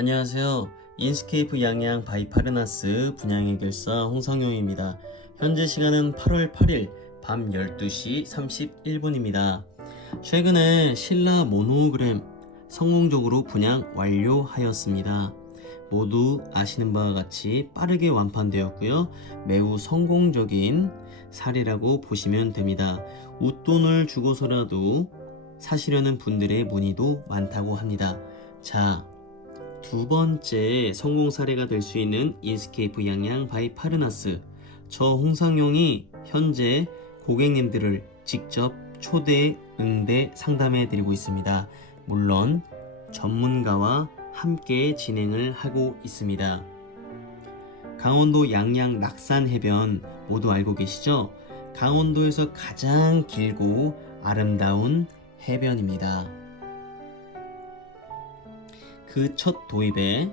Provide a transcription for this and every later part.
안녕하세요. 인스케이프 양양 바이 파르나스 분양 해결사 홍성용입니다. 현재 시간은 8월 8일 밤 12시 31분입니다. 최근에 신라 모노그램 성공적으로 분양 완료하였습니다. 모두 아시는 바와 같이 빠르게 완판되었고요. 매우 성공적인 사례라고 보시면 됩니다. 웃돈을 주고서라도 사시려는 분들의 문의도 많다고 합니다. 자, 두 번째 성공 사례가 될 수 있는 인스케이프 양양 바이 파르나스. 저 홍상용이 현재 고객님들을 직접 초대, 응대, 상담해 드리고 있습니다. 물론 전문가와 함께 진행을 하고 있습니다. 강원도 양양 낙산 해변 모두 알고 계시죠? 강원도에서 가장 길고 아름다운 해변입니다. 그 첫 도입에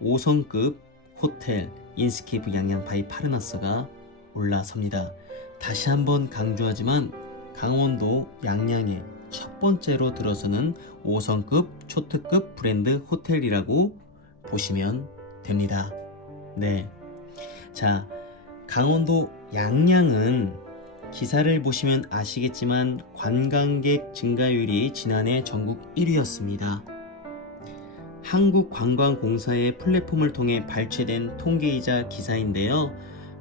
5성급 호텔 인스케이프 양양 바이 파르나스가 올라섭니다. 다시 한번 강조하지만 강원도 양양의 첫 번째로 들어서는 5성급 초특급 브랜드 호텔이라고 보시면 됩니다. 네. 자, 강원도 양양은 기사를 보시면 아시겠지만 관광객 증가율이 지난해 전국 1위였습니다. 한국관광공사의 플랫폼을 통해 발췌된 통계이자 기사인데요.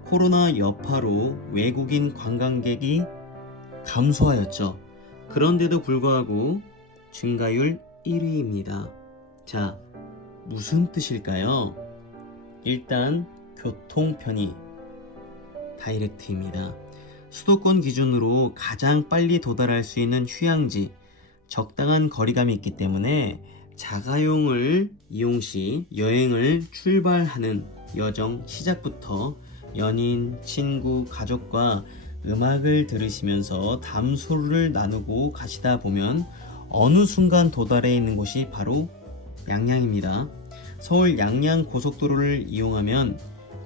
코로나 여파로 외국인 관광객이 감소하였죠. 그런데도 불구하고 증가율 1위입니다. 자, 무슨 뜻일까요? 일단 교통 편의 다이렉트입니다. 수도권 기준으로 가장 빨리 도달할 수 있는 휴양지, 적당한 거리감이 있기 때문에 자가용을 이용 시 여행을 출발하는 여정 시작부터 연인, 친구, 가족과 음악을 들으시면서 담소를 나누고 가시다 보면 어느 순간 도달해 있는 곳이 바로 양양입니다. 서울 양양 고속도로를 이용하면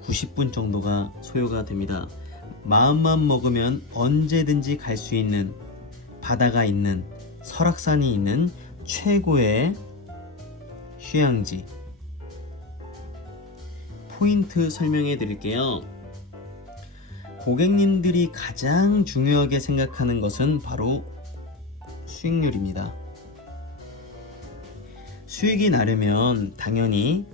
90분 정도가 소요가 됩니다. 마음만 먹으면 언제든지 갈 수 있는 바다가 있는 설악산이 있는 최고의 휴양지. 포인트 설명해 드릴게요. 고객님들이 가장 중요하게 생각하는 것은 바로 수익률입니다. 수익이 나려면 당연히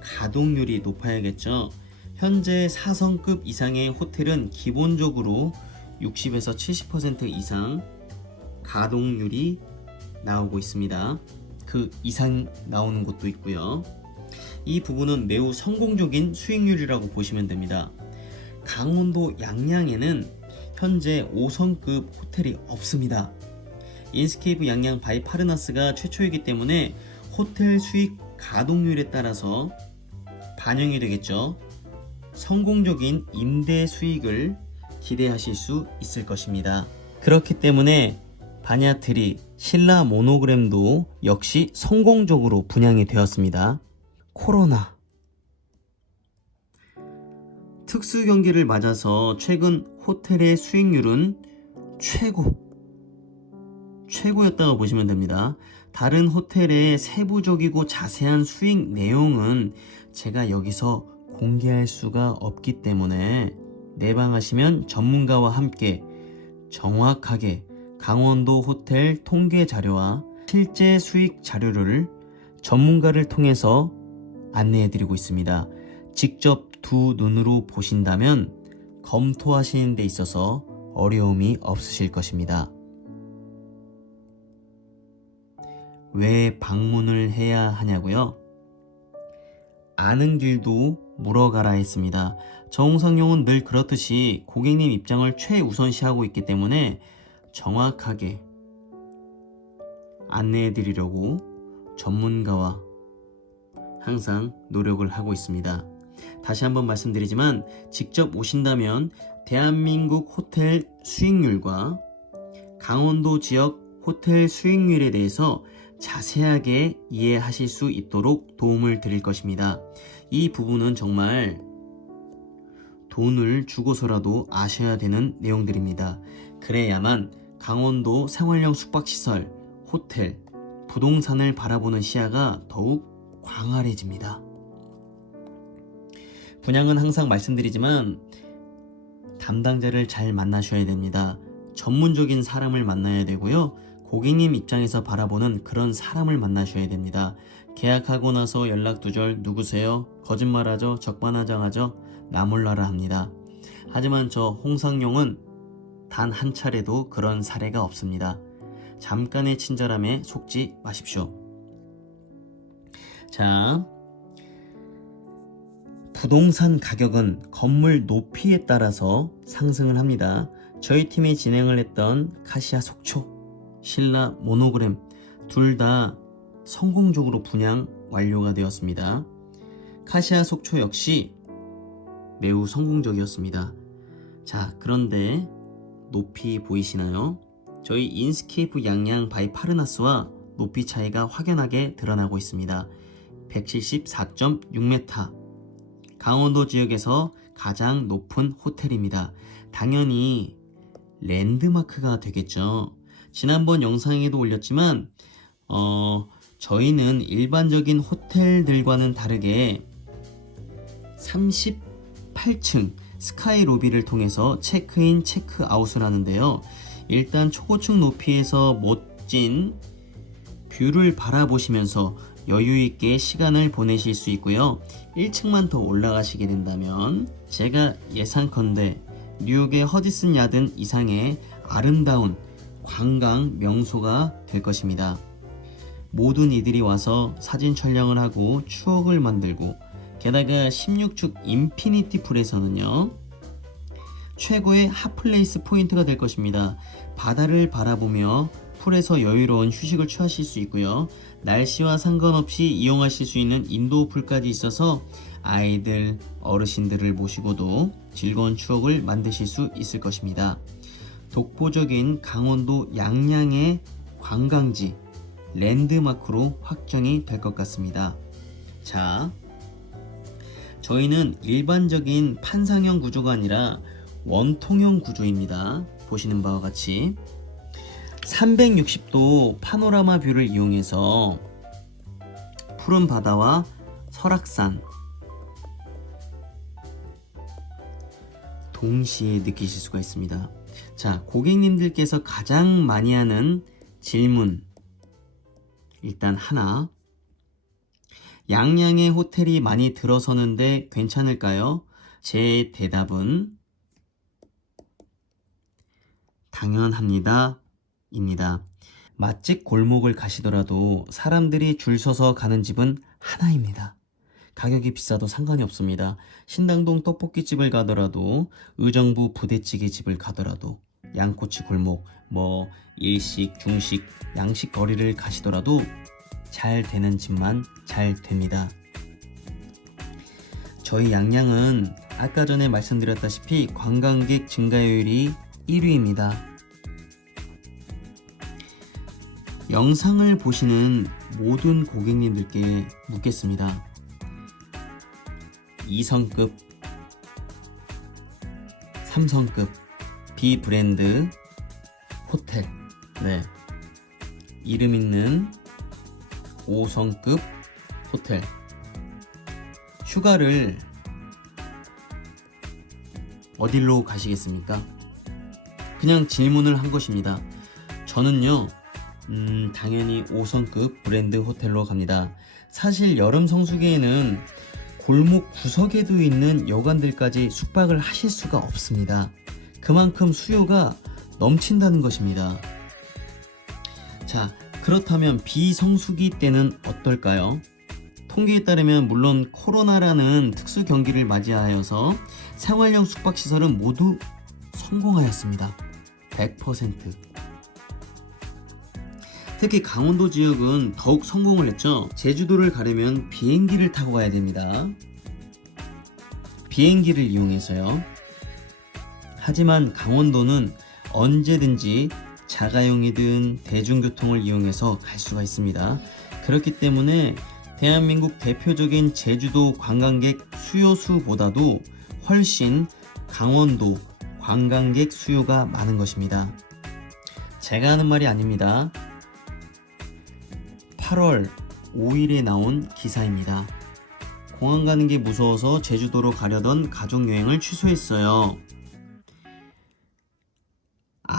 가동률이 높아야겠죠. 현재 4성급 이상의 호텔은 기본적으로 60에서 70% 이상 가동률이 나오고 있습니다. 그 이상 나오는 곳도 있고요. 이 부분은 매우 성공적인 수익률이라고 보시면 됩니다. 강원도 양양에는 현재 5성급 호텔이 없습니다. 인스케이프 양양 바이 파르나스가 최초이기 때문에 호텔 수익 가동률에 따라서 반영이 되겠죠. 성공적인 임대 수익을 기대하실 수 있을 것입니다. 그렇기 때문에 바냐트리 신라 모노그램도 역시 성공적으로 분양이 되었습니다. 코로나 특수 경기를 맞아서 최근 호텔의 수익률은 최고 최고였다고 보시면 됩니다. 다른 호텔의 세부적이고 자세한 수익 내용은 제가 여기서 공개할 수가 없기 때문에 내방하시면 전문가와 함께 정확하게 강원도 호텔 통계 자료와 실제 수익 자료를 전문가를 통해서 안내해 드리고 있습니다. 직접 두 눈으로 보신다면 검토하시는 데 있어서 어려움이 없으실 것입니다. 왜 방문을 해야 하냐고요? 아는 길도 물어가라 했습니다. 정상용은 늘 그렇듯이 고객님 입장을 최우선시하고 있기 때문에 정확하게 안내해 드리려고 전문가와 항상 노력을 하고 있습니다. 다시 한번 말씀드리지만 직접 오신다면 대한민국 호텔 수익률과 강원도 지역 호텔 수익률에 대해서 자세하게 이해하실 수 있도록 도움을 드릴 것입니다. 이 부분은 정말 돈을 주고서라도 아셔야 되는 내용들입니다. 그래야만 강원도 생활형 숙박시설, 호텔, 부동산을 바라보는 시야가 더욱 광활해집니다. 분양은 항상 말씀드리지만 담당자를 잘 만나셔야 됩니다. 전문적인 사람을 만나야 되고요. 고객님 입장에서 바라보는 그런 사람을 만나셔야 됩니다. 계약하고 나서 연락 두절 누구세요? 거짓말하죠? 적반하장하죠? 나몰라라 합니다. 하지만 저 홍상용은 단 한 차례도 그런 사례가 없습니다. 잠깐의 친절함에 속지 마십시오. 자, 부동산 가격은 건물 높이에 따라서 상승을 합니다. 저희 팀이 진행을 했던 카시아 속초, 신라 모노그램 둘 다 성공적으로 분양 완료가 되었습니다. 카시아 속초 역시 매우 성공적이었습니다. 자, 그런데 높이 보이시나요? 저희 인스케이프 양양 바이 파르나스와 높이 차이가 확연하게 드러나고 있습니다. 174.6m. 강원도 지역에서 가장 높은 호텔입니다. 당연히 랜드마크가 되겠죠. 지난번 영상에도 올렸지만, 어, 저희는 일반적인 호텔들과는 다르게 38층 스카이 로비를 통해서 체크인, 체크아웃을 하는데요. 일단 초고층 높이에서 멋진 뷰를 바라보시면서 여유있게 시간을 보내실 수 있고요. 1층만 더 올라가시게 된다면 제가 예상컨대 뉴욕의 허디슨 야든 이상의 아름다운 관광 명소가 될 것입니다. 모든 이들이 와서 사진 촬영을 하고 추억을 만들고 게다가 16축 인피니티 풀에서는요 최고의 핫플레이스 포인트가 될 것입니다. 바다를 바라보며 풀에서 여유로운 휴식을 취하실 수 있고요. 날씨와 상관없이 이용하실 수 있는 인도 풀까지 있어서 아이들, 어르신들을 모시고도 즐거운 추억을 만드실 수 있을 것입니다. 독보적인 강원도 양양의 관광지, 랜드마크로 확정이 될 것 같습니다. 자, 저희는 일반적인 판상형 구조가 아니라 원통형 구조입니다. 보시는 바와 같이 360도 파노라마 뷰를 이용해서 푸른 바다와 설악산 동시에 느끼실 수가 있습니다. 자, 고객님들께서 가장 많이 하는 질문 일단 하나 양양의 호텔이 많이 들어서는데 괜찮을까요? 제 대답은 당연합니다. 입니다. 맛집 골목을 가시더라도 사람들이 줄 서서 가는 집은 하나입니다. 가격이 비싸도 상관이 없습니다. 신당동 떡볶이집을 가더라도 의정부 부대찌개 집을 가더라도 양꼬치 골목, 뭐 일식, 중식, 양식 거리를 가시더라도 잘 되는 집만 잘 됩니다. 저희 양양은 아까 전에 말씀드렸다시피 관광객 증가율이 1위입니다. 영상을 보시는 모든 고객님들께 묻겠습니다. 2성급, 3성급 비브랜드 호텔, 네. 이름 있는 5성급 호텔. 휴가를 어디로 가시겠습니까? 그냥 질문을 한 것입니다. 저는요, 음, 당연히 5성급 브랜드 호텔로 갑니다. 사실 여름 성수기에는 골목 구석에도 있는 여관들까지 숙박을 하실 수가 없습니다. 그만큼 수요가 넘친다는 것입니다. 자, 그렇다면 비성수기 때는 어떨까요? 통계에 따르면 물론 코로나라는 특수 경기를 맞이하여서 생활형 숙박시설은 모두 성공하였습니다. 100%. 특히 강원도 지역은 더욱 성공을 했죠. 제주도를 가려면 비행기를 타고 가야 됩니다. 비행기를 이용해서요. 하지만 강원도는 언제든지 자가용이든 대중교통을 이용해서 갈 수가 있습니다. 그렇기 때문에 대한민국 대표적인 제주도 관광객 수요수보다도 훨씬 강원도 관광객 수요가 많은 것입니다. 제가 하는 말이 아닙니다. 8월 5일에 나온 기사입니다. 공항 가는 게 무서워서 제주도로 가려던 가족 여행을 취소했어요.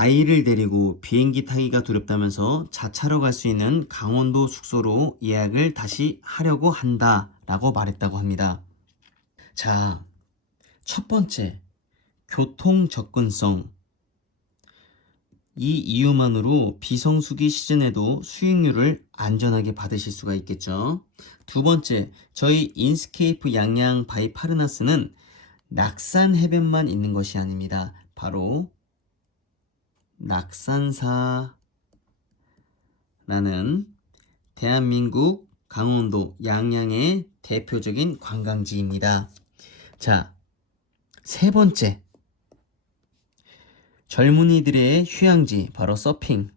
아이를 데리고 비행기 타기가 두렵다면서 자차로 갈 수 있는 강원도 숙소로 예약을 다시 하려고 한다 라고 말했다고 합니다. 자, 첫 번째, 교통 접근성. 이 이유만으로 비성수기 시즌에도 수익률을 안전하게 받으실 수가 있겠죠. 두 번째, 저희 인스케이프 양양 바이 파르나스는 낙산 해변만 있는 것이 아닙니다. 바로 낙산사라는 대한민국 강원도 양양의 대표적인 관광지입니다. 자, 세 번째. 젊은이들의 휴양지, 바로 서핑.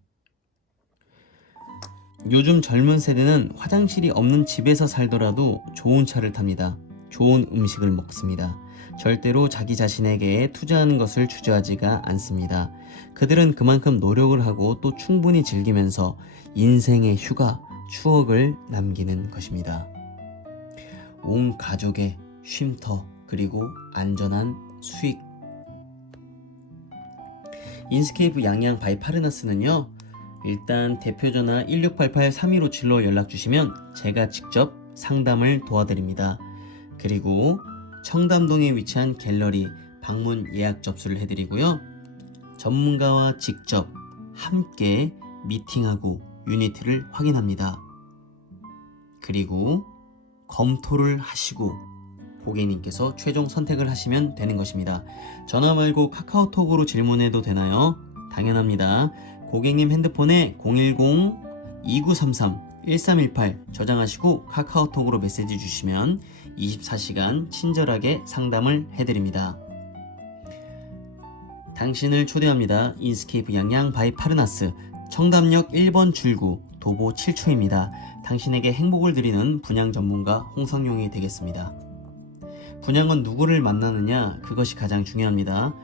요즘 젊은 세대는 화장실이 없는 집에서 살더라도 좋은 차를 탑니다. 좋은 음식을 먹습니다. 절대로 자기 자신에게 투자하는 것을 주저하지가 않습니다. 그들은 그만큼 노력을 하고 또 충분히 즐기면서 인생의 휴가, 추억을 남기는 것입니다. 온 가족의 쉼터, 그리고 안전한 수익. 인스케이프 양양 바이 파르나스는요, 일단 대표 전화 1688-3257로 연락 주시면 제가 직접 상담을 도와드립니다. 그리고 청담동에 위치한 갤러리 방문 예약 접수를 해드리고요. 전문가와 직접 함께 미팅하고 유니티를 확인합니다. 그리고 검토를 하시고 고객님께서 최종 선택을 하시면 되는 것입니다. 전화 말고 카카오톡으로 질문해도 되나요? 당연합니다. 고객님 핸드폰에 010-2933-1318 저장하시고 카카오톡으로 메시지 주시면 24시간 친절하게 상담을 해드립니다. 당신을 초대합니다. 인스케이프 양양 바이 파르나스 청담역 1번 출구 도보 7초입니다. 당신에게 행복을 드리는 분양 전문가 홍성용이 되겠습니다. 분양은 누구를 만나느냐 그것이 가장 중요합니다.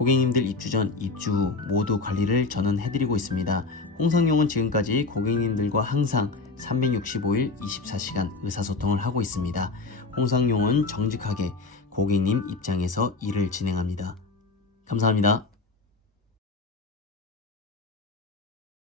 고객님들 입주 전 입주 후 모두 관리를 저는 해드리고 있습니다. 홍성용은 지금까지 고객님들과 항상 365일 24시간 의사소통을 하고 있습니다. 홍성용은 정직하게 고객님 입장에서 일을 진행합니다. 감사합니다.